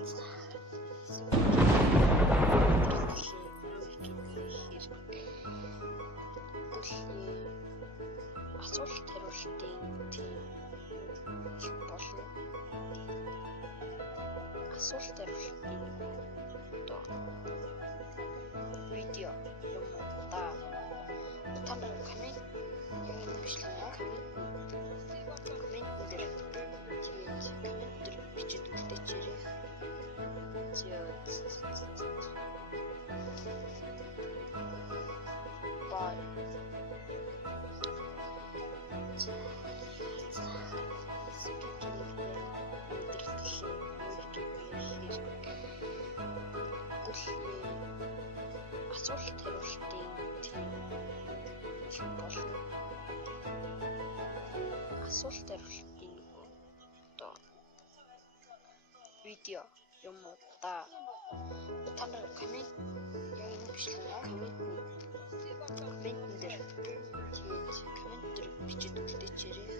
Асуулт хариултын тийм болно. Асуулт хариултын одоо видео юм да. Та нар коммент бичлээ. Коммент дээр бичиж үлдээчээрэй. Bye. Асуулт хариултын тийм болно. Асуулт хариултын одоо видео юм да. Та нар коммент яг энэ бичлээ. Коммент дээр бичиж үлдээчээрэй.